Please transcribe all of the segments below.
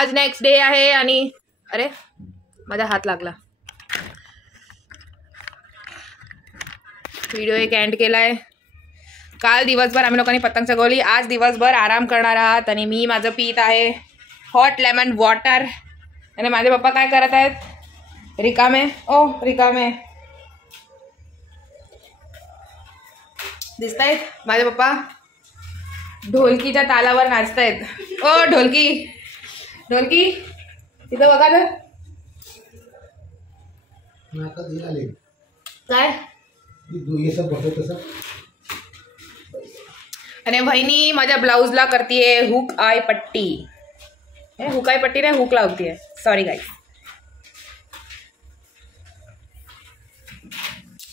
आज next day आहे आणि अरे माझा हात लागला. व्हिडिओ एक एंड केलाय. काल दिवसभर आम्ही लोकांनी पतंग चगवली. आज दिवसभर आराम करणार आहात आणि मी माझं पीत आहे हॉट लेमन वॉटर. आणि माझे पप्पा काय करत आहेत? रिकामे रिकामे दिसत आहेत माझे पप्पा. ढोलकीच्या तालावर नाचतायत. ओ ढोलकी ढोलकी तिथं बघा तर काय. आणि बहिणी माझ्या ब्लाउजला करतीये हुक आय पट्टी. हुक आय पट्टी नाही, हुक लावतीये. Sorry guys.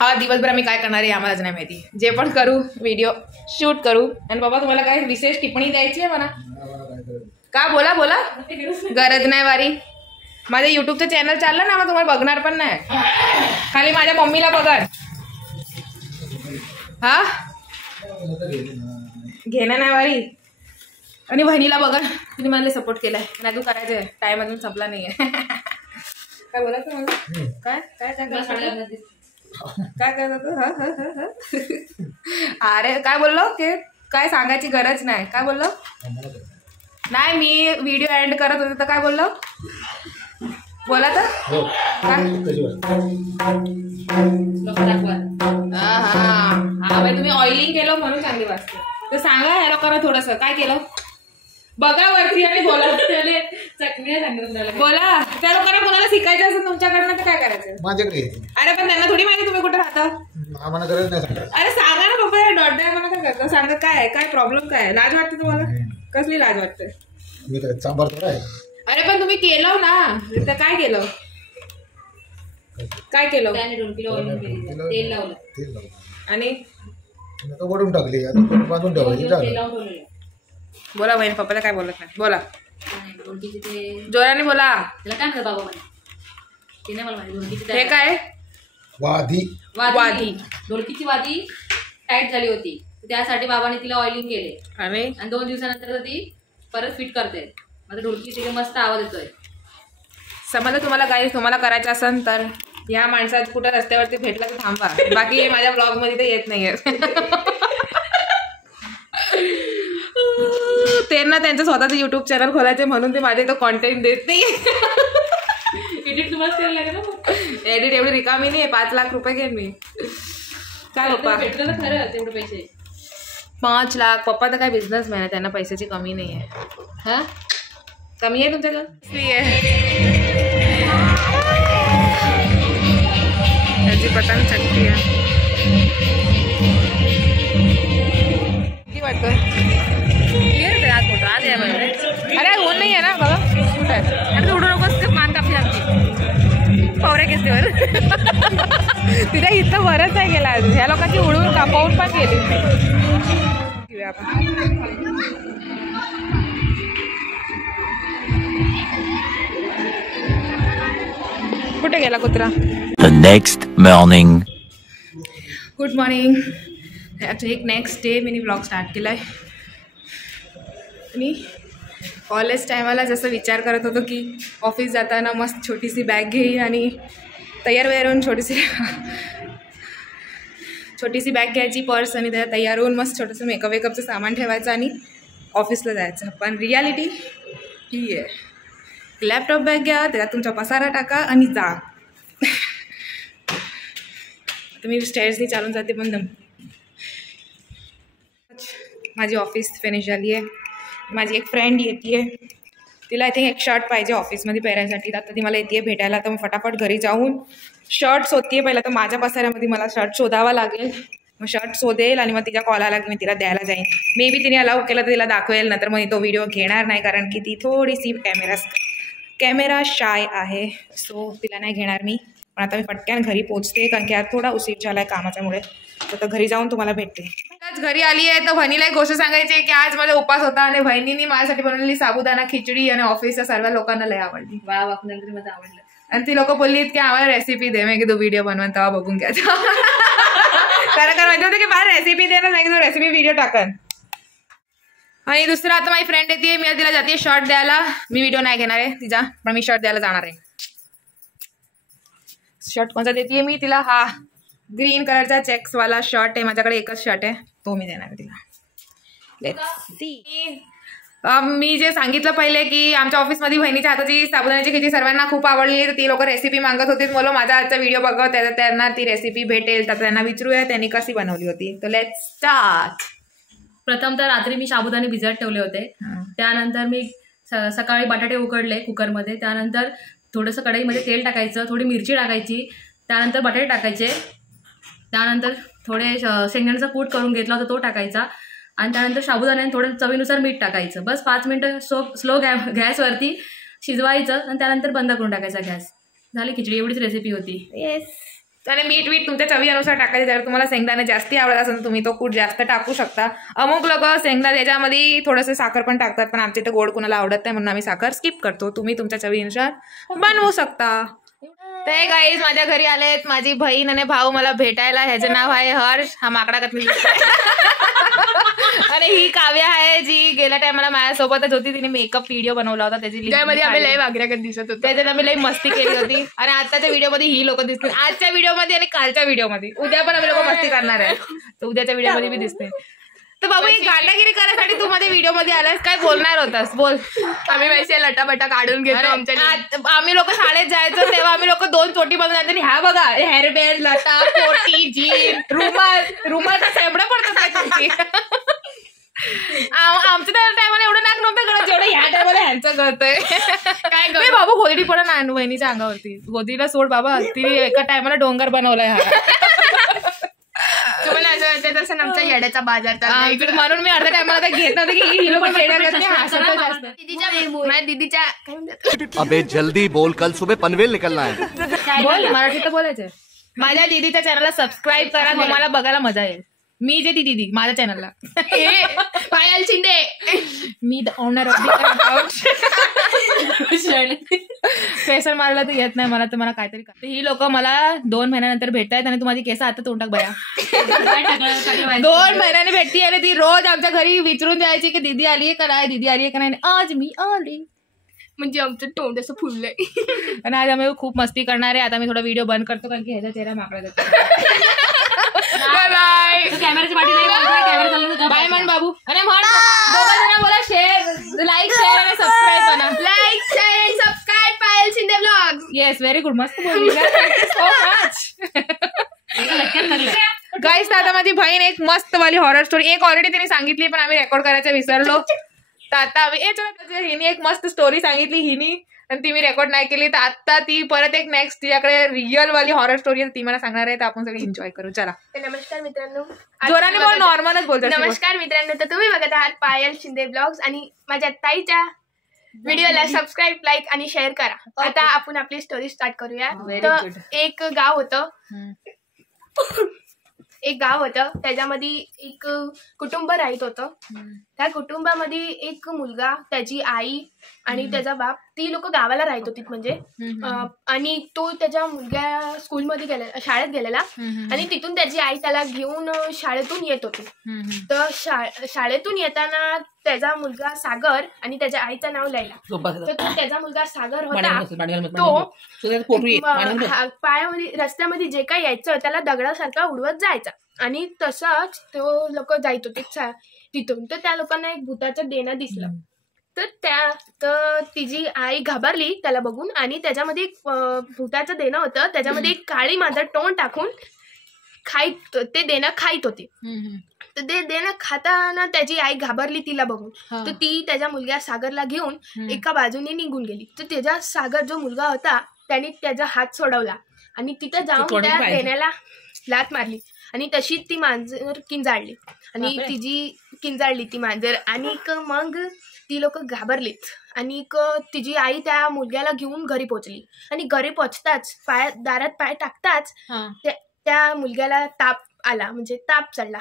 आज दिवसभर आम्ही काय करणार आहे आम्हालाच नाही माहिती. जे पण करू व्हिडिओ शूट करू. आणि बाबा तुम्हाला काय विशेष टिप्पणी द्यायची आहे म्हणा का? बोला बोला. गरज नाही वारी. माझं युट्यूबचं चॅनल चाललं ना, मग तुम्हाला बघणार पण नाही. खाली माझ्या मम्मीला बघा. हा घेणं नाही वारी. आणि बहिणीला बघा, तिने मला सपोर्ट केलाय. नाही तू करायचंय, टाइम अजून संपला नाहीये. काय बोलायचं मला? काय काय काय काय काय अरे काय बोललो की काय सांगायची गरज नाही. काय बोललो? नाही मी व्हिडिओ एंड करत होते तर काय बोललो? बोला तर हा भाई तुम्ही ऑइलिंग केलं म्हणून चांगली वाटते. तर सांगा ह्या लोकांना थोडस काय केलं बघा वरती आणि बोला. चटणी सांगितलं बोला. त्या लोकांना कोणाला शिकायचं असेल तुमच्याकडनं तर काय करायचं? माझ्याकडे. अरे पण त्यांना थोडी माहिती तुम्ही कुठे राहता. अरे सांगा ना बाबा. डॉट डाय मला काय करता सांगा. काय काय प्रॉब्लेम काय? लाज वाटते तुम्हाला? कसली लाज वाटते? अरे पण तुम्ही केलं ना तर काय केलं? काय केलं? तेल लावलं आणि वडून टाकली. बांधून ठेवली. बोला बहीण पप्पाला काय बोलत नाही. बोला जोराने बोला. काय बाबा हे काय? वादी वादी. ढोलकीची वादी टाईट झाली होती त्यासाठी बाबाने तिला ऑइलिंग केले आणि 2 दिवसानंतर ती परत फिट करते. माझा ढोलकी तिथे मस्त आवाज येतोय. समजलं तुम्हाला? गाईस तुम्हाला करायचं असेल तर ह्या माणसात कुठं रस्त्यावरती भेटला तर थांबा. बाकी माझ्या ब्लॉग मध्ये तर येत नाहीये. त्यांना त्यांचं स्वतःचं युट्यूब चॅनल खोलायचे म्हणून ते माझे तो कॉन्टेंट देत नाही. एडिट तुम्हाला करायला लागेल ना. एडिट एवढी रिकामी नाही. 5 लाख रुपये घेईन मी. काय पप्पा भेटलं तर खरं तेवढे पैसे 5 लाख. पप्पा तर काय बिझनेसमॅन आहे, त्यांना पैशाची कमी नाही आहे. हा कमी आहे तुमच्याकडे? त्याची पतंग चटकी आहे. किती वाटतं आज फोटो आज आहे म्हणजे. अरे ऊन नाही आहे ना बघा कुठं आहे. अरे उडू नकोस मान कापली आमची पवऱ्या केसवर. तिथे इथं बरंच आहे गेला. ह्या लोकांची उडवून कापावून पण गेली. कुठे गेला कुत्रा? The next morning. Good morning. अच्छा एक नेक्स्ट डे मी ब्लॉग स्टार्ट केला आहे. आणि कॉलेज टायमाला जसं विचार करत होतो की ऑफिस जाताना मस्त छोटीशी बॅग घेईन आणि तयार वयार होऊन छोटीशी बॅग घ्यायची पर्स आणि त्याला तयार होऊन मस्त छोटंसं मेकअपचं सामान ठेवायचं आणि ऑफिसला जायचं. पण रियालिटी ही आहे. लॅपटॉप बॅग घ्या, त्याच्यात तुमचा पसारा टाका आणि जा. आता मी स्टेअर्सनी चालून जाते पण माझी ऑफिस फिनिश झाली आहे. माझी एक फ्रेंड येते. तिला आय थिंक एक शर्ट पाहिजे ऑफिसमध्ये पेरायसाठी. आता ती मला येते भेटायला. तर मग फटाफट घरी जाऊन शर्ट शोधते. पहिला तर माझ्या पसाऱ्यामध्ये मला शर्ट शोधावा लागेल. मग शर्ट शोधेल आणि मग तिच्या कॉल आला की मी तिला द्यायला जाईन. मे बी तिने अलाउ केलं तर तिला दाखवेल. नंतर मग तो व्हिडिओ घेणार नाही कारण की ती थोडीशी कॅमेरा शाय आहे. सो तिला नाही घेणार मी. पण आता मी पटक्यान घरी पोहोचते कारण की आज थोडा उशीर झाला आहे कामाच्यामुळे. तर घरी जाऊन तुम्हाला भेटते. आज घरी आली आहे तर बहिणीला एक गोष्ट सांगायची आहे की आज माझा उपास होता आणि बहिणीने माझ्यासाठी बनवलेली साबुदाणा खिचडी आणि ऑफिसच्या सर्व लोकांना लय आवडली. वा वापरली मला आवडलं. आणि ती लोक बोललीत की आम्हाला रेसिपी दे. मी की तो व्हिडिओ बनवून तेव्हा बघून घ्या. कारण माहिती होतं की मला रेसिपी दे ना, नाही तो रेसिपी व्हिडिओ टाकन. आणि दुसरं आता माझी फ्रेंड येते, मी तिला जाते शर्ट द्यायला. मी व्हिडिओ नाही घेणार आहे तिचा, पण मी शर्ट द्यायला जाणार आहे. शर्ट कोणता देते मी तिला? हा ग्रीन कलरचा चेक्सवाला शर्ट आहे, माझ्याकडे एकच शर्ट आहे, तो मी देणार आहे तिला. Let's see. मी जे सांगितलं पहिले की आमच्या ऑफिसमध्ये बहिणीच्या हाताची साबुदाण्याची खिचडी सर्वांना खूप आवडली, तर ती लोक रेसिपी मागत होती. मला माझा आजचा व्हिडिओ बघा, त्यांना ती रेसिपी भेटेल, तर त्यांना विचारूया त्यांनी कशी बनवली होती. तर लेट्स स्टार्ट. प्रथम तर रात्री मी साबुदाणे भिजत ठेवले होते. त्यानंतर मी सकाळी बटाटे उकडले कुकरमध्ये. त्यानंतर थोडंसं कढईमध्ये तेल टाकायचं, थोडी मिरची टाकायची, त्यानंतर बटाटे टाकायचे, त्यानंतर थोडे शेंगदाण्याचा कूट करून घेतला होता तो टाकायचा, आणि त्यानंतर साबुदाण्याने थोडं चवीनुसार मीठ टाकायचं. बस 5 मिनिटं स्लो गॅसवरती शिजवायचं आणि त्यानंतर बंद करून टाकायचा गॅस. झाली खिचडी. एवढीच रेसिपी होती. येस. आणि मीठ तुमच्या चवीनुसार टाकायचे. जर तुम्हाला शेंगदाणे जास्ती आवडत असेल तर तुम्ही तो कूट जास्त टाकू शकता. अमुक लोक शेंगदाणे याच्यामध्ये थोडंसं साखर पण टाकतात, पण आमच्या इथे गोड कुणाला आवडत नाही म्हणून आम्ही साखर स्किप करतो. तुम्ही तुमच्या चवीनुसार बनवू शकता. ते गाईज माझ्या घरी आलेत माझी बहीण आणि भाऊ मला भेटायला. ह्याचं नाव आहे हर्ष. हा माकडा कथली. आणि ही काव्या आहे जी गेल्या टायमाला माझ्यासोबतच होती. तिने मेकअप व्हिडिओ बनवला होता, त्याच्यामध्ये आम्ही लय वागऱ्याकडे दिसत होतो, त्याच्यात आम्ही लय मस्ती केली होती. आणि आताच्या व्हिडिओमध्ये ही लोक दिसतील, आजच्या व्हिडिओमध्ये आणि कालच्या व्हिडिओमध्ये. उद्या पण आम्ही लोक मस्ती करणार आहे, तर उद्याच्या व्हिडिओमध्ये बी दिसते. तर बाबू ही गांडागिरी करायसाठी तू मध्ये व्हिडिओ मध्ये आलास, काय बोलणार होतास? बोल. आम्ही वैसे लटाबटा काढून घेतो आमच्या. आम्ही लोक शाळेत जायचो तेव्हा आम्ही लोक 2 चोटी बनवून आणि ह्या बघा हेअरबँड, लटा, कोटी, जीन, रुमाल सेबडं पडतं काय तुमची. आमच्या त्या टायमाला एवढं नाक नव्हतं करत जेवढं ह्या टायमाला ह्यांचं करतंय. काय कर बाबू, गोदडी पण ना बहिणीच्या अंगावरती. गोदीला सोड बाबा, ती एका टायमाला डोंगर बनवलाय हा. तुम्हाला असं वाटतं तसं आमचा येड्याचा बाजार चालला. म्हणून मी अर्ध्या टायमाला काही घेत नव्हते की ही लोक माझ्या दीदीच्या काय म्हणतात, अबे जल्दी बोल, कल सुबह पनवेल निकलना है. बोल, मराठीत तर बोलायचंय. माझ्या दीदीच्या चॅनलला सबस्क्राईब करा, तुम्हाला बघायला मजा येईल. मी जे ती दीदी माझ्या चॅनलला पायल शिंदे, मी the owner of the account. फेसर मारला तर येत नाही मला, तर मला काहीतरी. ही लोक मला 2 महिन्यानंतर भेटतायत आणि तुम्हाला केस आता तोंड टाक बया. 2 महिन्याने भेटती आणि ती रोज आमच्या घरी विचारून जायची की दीदी आली आहे का नाही, दीदी आली आहे का नाही. आज मी आली म्हणजे आमचं तोंड असं फुललंय. आणि आज आम्ही खूप मस्ती करणार आहे. आता मी थोडा व्हिडिओ बंद करतो कारण की ह्याचा चेहरा माकडा जातो. Bye bye. कॅमेराची पाठी नाही, कॅमेरा चालू. बाय म्हण बाबू. आणि म्हण दोघं बोला शेअर, लाईक, शेअर आणि सबस्क्राईब म्हणा. लाईक, शेअर आणि subscribe Payal Shinde blogs. Yes, very good. मस्त बोलली सो मच. गाईस, आता माझी बहीण एक मस्त वाली हॉरर स्टोरी, एक ऑलरेडी तिने सांगितली पण आम्ही रेकॉर्ड करायचं विसरलो. तर आता आम्ही हिने एक मस्त स्टोरी सांगितली हिनी आणि ती मी रेकॉर्ड नाही केली, तर आता ती परत एक नेक्स्ट तिच्याकडे रिअल वाली हॉरर स्टोरी ती मला सांगणार आहे. तर आपण सगळे एन्जॉय करू. चला. नमस्कार मित्रांनो. जोराने बोल, नॉर्मलच बोलतो. नमस्कार मित्रांनो, तर तुम्ही बघत आहात पायल शिंदे ब्लॉग्स आणि माझ्या ताईच्या व्हिडिओला सबस्क्राईब, लाईक आणि शेअर करा. आता आपण आपली स्टोरी स्टार्ट करूया. तर एक गाव होतं त्याच्यामध्ये एक कुटुंब राहत होतं. त्या कुटुंबामध्ये एक मुलगा, त्याची आई आणि त्याचा बाप, ती लोक गावाला राहत होती म्हणजे. आणि तो त्याच्या मुलग्या स्कूलमध्ये गेलेला, शाळेत गेलेला, आणि तिथून त्याची आई त्याला घेऊन शाळेतून येत होती. तर शाळेतून येताना त्याचा मुलगा सागर आणि त्याच्या आईचं नाव लैला. तर त्याचा मुलगा सागर होता तो पायामध्ये रस्त्यामध्ये जे काही यायचं त्याला दगडासारखा उडवत जायचा. आणि तसंच तो लोक जायत होते तिथून. तर त्या लोकांना एक भूताचं देणं दिसलं. तर तिची आई घाबरली त्याला बघून आणि त्याच्यामध्ये एक भूताचं देणं होतं, त्याच्यामध्ये एक काळी मांजर तोंड टाकून ते देणं खाईत होती. तर ते देणं खाताना त्याची आई घाबरली तिला बघून. तर ती त्याच्या मुलग्या सागरला घेऊन एका बाजूने निघून गेली. तर त्याचा सागर जो मुलगा होता त्याने त्याचा हात सोडवला आणि तिथं जाऊन त्या देण्याला लात मारली आणि तशीच ती मांजर किंजाळली आणि किंजाळली ती मांजर. आणि मग ती लोक घाबरलीच आणि तिची आई त्या मुलग्याला घेऊन घरी पोहोचली. आणि घरी पोहोचताच दारात पाय टाकताच त्या मुलग्याला ताप आला, म्हणजे ताप चढला.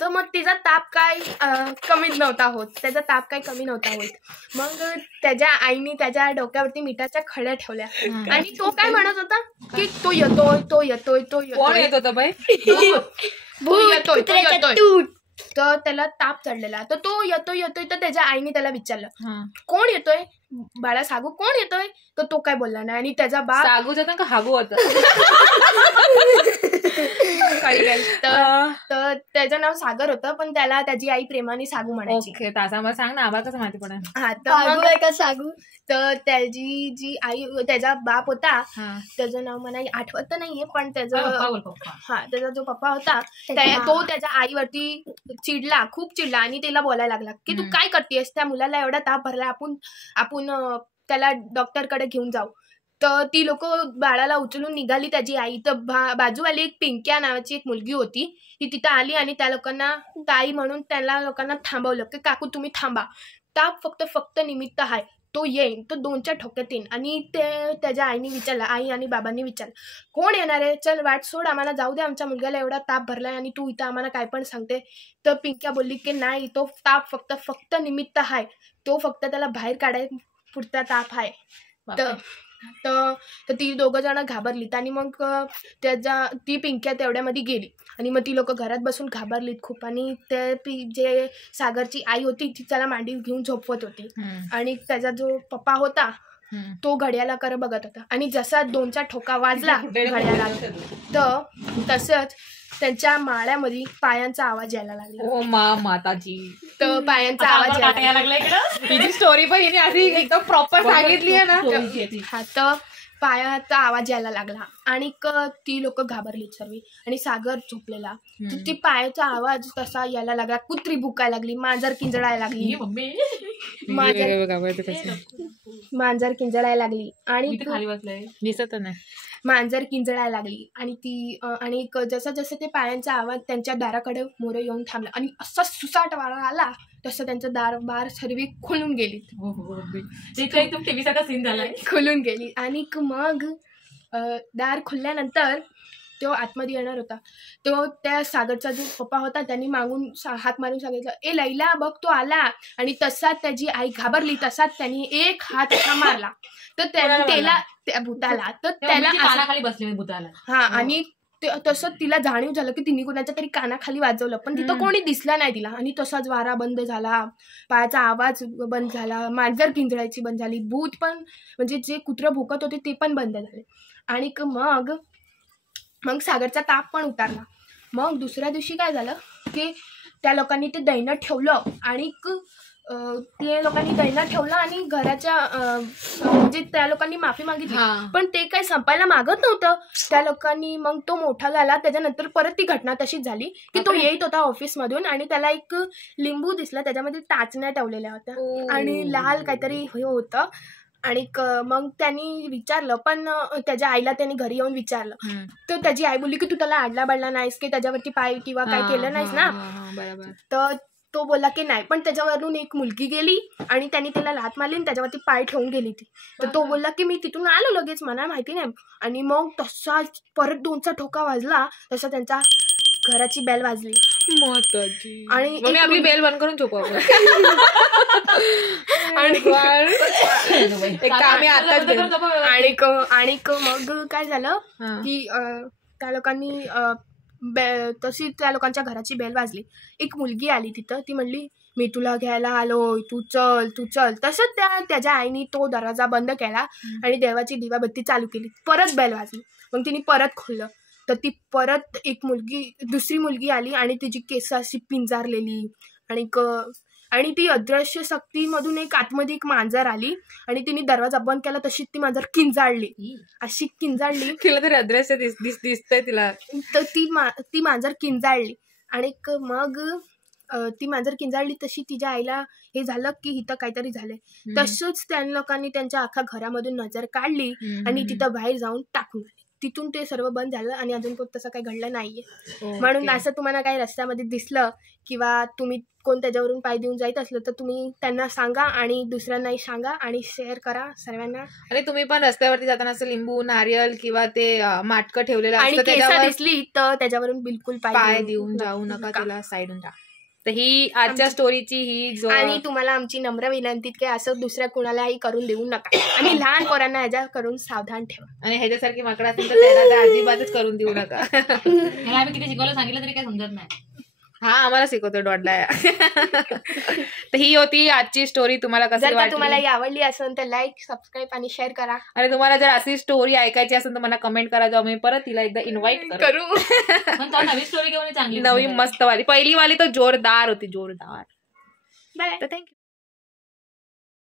तर मग तिचा ताप काय कमी नव्हता होत, त्याचा ताप काय कमी नव्हता होत. मग त्याच्या आईने त्याच्या डोक्यावरती मिठाच्या खड्या ठेवल्या आणि तो काय म्हणत होता की तो येतोय. कोण येत होतं बाई? भूत येतोय. तर त्याला ताप चढलेला. तर तो येतोय तर त्याच्या आईने त्याला विचारलं कोण येतोय बाळा, सागू कोण येतोय? तर तो काय बोलला नाही. आणि त्याचा बाप सागू होता का हागू होता? तर त्याचं नाव सागर होतं, पण त्याला त्याची आई प्रेमाने सागू म्हणायची. ओके, तासा मला सांग ना, आम्हाला कसं माहिती पडेल? हा, तर मग का सागू. तर त्याची जी आई, त्याचा बाप होता, त्याचं नाव मला आठवत तर नाहीये, पण त्याचा जो पप्पा होता तो त्याच्या आईवरती चिडला, खूप चिडला आणि तिला बोलायला लागला की तू काय करतेस, त्या मुलाला एवढा ताप भरला, आपण त्याला डॉक्टरकडे घेऊन जाऊ. तर ती लोक बाळाला उचलून निघाली त्याची आई. तर बाजूवाली एक पिंक्या नावाची एक मुलगी होती, ती तिथं आली आणि त्या लोकांना ताई म्हणून त्या लोकांना थांबवलं की काकू तुम्ही थांबा, ताप फक्त निमित्त आहे, तो येईन, तो 2च्या ठोक्यात येईन. आणि त्याच्या आईने विचारलं, आई आणि बाबांनी विचारलं कोण येणार आहे, चल वाट सोड, आम्हाला जाऊ दे, आमच्या मुलग्याला एवढा ताप भरलाय आणि तू इथं आम्हाला काय पण सांगते. तर पिंक्या बोलली की नाही, तो ताप फक्त निमित्त आहे, तो फक्त त्याला बाहेर काढाय पुरता ताप आहे. तर ती 2 जण घाबरलीत आणि मग ती पिंक्या तेवढ्यामध्ये गेली आणि मग ती लोक घरात बसून घाबरलीत खूप. आणि जे सागरची आई होती ती त्याला मांडीत घेऊन झोपवत होती आणि त्याचा जो पप्पा होता तो घड्याळाकडे बघत होता. आणि जसा 2चा ठोका वाजला घड्याळाला, तर तसंच त्यांच्या माळ्यामध्ये पायांचा आवाज यायला लागला. ओ माताजी. तर पायांचा आवाज यायला लागला. ही स्टोरी पण हिने अशी एकदम प्रॉपर सांगितली आहे ना. हा, तर पायाचा आवाज यायला लागला आणि ती लोक घाबरलीत सर्व. आणि सागर झोपलेला, तर ती पायाचा आवाज तसा यायला लागला, कुत्री भुकायला लागली, मांजर किंजडायला लागली, मांजर किंजडायला लागली आणि दिसत नाही, मांजर किंजडायला लागली. आणि ती आणि जसं ते पायांचा आवाज त्यांच्या दाराकडे मोर येऊन थांबला आणि असा सुसाट वारा आला तसं त्यांचं दार सर्व खुलून गेली. एकदम टीव्हीसारखा सीन झाला, खुलून गेली. आणि मग दार खुलल्यानंतर तो आतमध्ये येणार होता. तो त्या सागरचा जो पप्पा होता त्यांनी मागून हात मारून सांगितलं, ए लैला बघ तो आला. आणि तसाच त्याची आई घाबरली, तसाच त्यांनी एक हात असा मारला. तर त्याला त्या भूताला, तर त्याला कानाखाली बसले भूताला. हा, आणि तसं तिला जाणीव झालं की तिने कोणाच्या तरी कानाखाली वाजवलं, पण तिथं कोणी दिसला नाही तिला. आणि तसाच वारा बंद झाला, पायाचा आवाज बंद झाला, मांजर किंजडायची बंद झाली, भूत पण म्हणजे जे कुत्रं भुकत होते ते पण बंद झाले. आणि मग सागरचा ताप पण उतारला. मग दुसऱ्या दिवशी काय झालं की त्या लोकांनी ते दैनं ठेवलं आणि ते लोकांनी दैना ठेवलं आणि घराच्या म्हणजे त्या लोकांनी माफी मागितली, पण ते काही संपायला मागत नव्हतं त्या लोकांनी. मग तो मोठा झाला, त्याच्यानंतर परत ती घटना तशीच झाली की तो येत होता ऑफिसमधून आणि त्याला एक लिंबू दिसला, त्याच्यामध्ये टाचण्या ठेवलेल्या होत्या आणि लाल काहीतरी हे होतं. आणि मग त्यांनी विचारलं, पण त्याच्या आईला त्यांनी घरी येऊन विचारलं, तर त्याची आई बोलली की तू त्याला आडला बडला नाहीस की त्याच्यावरती पाय किंवा काय केलं नाहीस ना. तर तो बोलला की नाही, पण त्याच्यावरून एक मुलगी गेली आणि त्यांनी त्याला लाथ मारली आणि त्याच्यावरती पाय ठेवून गेली ती. तर तो बोलला की मी तिथून आलो लगेच, मला माहिती नाही. आणि मग तसा परत 2चा ठोका वाजला, तसा त्यांच्या घराची बेल वाजली आणि आपली बेल बंद करून झोपू आपण. आणि मग काय झालं की त्या लोकांनी तशी त्या लोकांच्या घराची बेल वाजली. एक मुलगी आली तिथं, ती म्हणली मी तुला घ्यायला आलोय, तू चल. तसंच त्याच्या आईने तो दरवाजा बंद केला आणि देवाची दिवाबत्ती चालू केली. परत बेल वाजली, मग तिने परत खोललं, तर ती परत एक दुसरी मुलगी आली आणि तिची केस अशी पिंजारलेली. आणि ती अदृश्य शक्तीमधून आतमध्ये एक मांजर आली आणि तिने दरवाजा बंद केला, तशी ती मांजर किंजाळली, अशी किंजाळली. तिला तरी अदृश्य दिसतंय तिला. तर ती मांजर किंजाळली आणि मग ती मांजर किंजाळली, तशी तिच्या आईला हे झालं की इथं काहीतरी झालंय. तसंच त्या लोकांनी त्यांच्या अख्खा घरामधून नजर काढली आणि तिथं बाहेर जाऊन टाकून आली. तिथून ते सर्व बंद झालं आणि अजून कोण तसं काही घडलं नाहीये. म्हणून असं तुम्हाला काही रस्त्यामध्ये दिसलं किंवा तुम्ही कोण त्याच्यावरून पाय देऊन जायत असलं तर तुम्ही त्यांना सांगा आणि दुसऱ्यांनाही सांगा आणि शेअर करा सर्वांना. आणि तुम्ही पण रस्त्यावरती जाताना असं लिंबू, नारियल किंवा ते माटकं ठेवलेलं आणि केस दिसली तर त्याच्यावरून बिलकुल पाय देऊन जाऊ नका, त्याला साईडून टाका. तर ही आजच्या स्टोरीची ही आणि तुम्हाला आमची नम्र विनंती की असं दुसऱ्या कुणालाही करून देऊ नका आणि लहान पोरांना ह्याच्या करून सावधान ठेवा. आणि ह्याच्यासारखी माकडं असेल तर त्याला अजिबातच करून देऊ नका. आम्ही किती शिकवलं सांगितलं तरी काही समजत नाही. हा आम्हाला शिकवतो डॉडला. तर ही होती आजची स्टोरी. तुम्हाला कशी जर का वाटली? तुम्हाला ही आवडली असेल तर लाईक, सबस्क्राईब आणि शेअर करा. आणि तुम्हाला जर अशी स्टोरी ऐकायची असेल तर मला कमेंट करा, आम्ही परत तिला एकदा इन्व्हाइट करू. पण तो नवी स्टोरी घेऊन चांगली नवी मस्त वाली. पहिली वाली तर जोरदार होती, जोरदार. बाय. तर थँक्यू.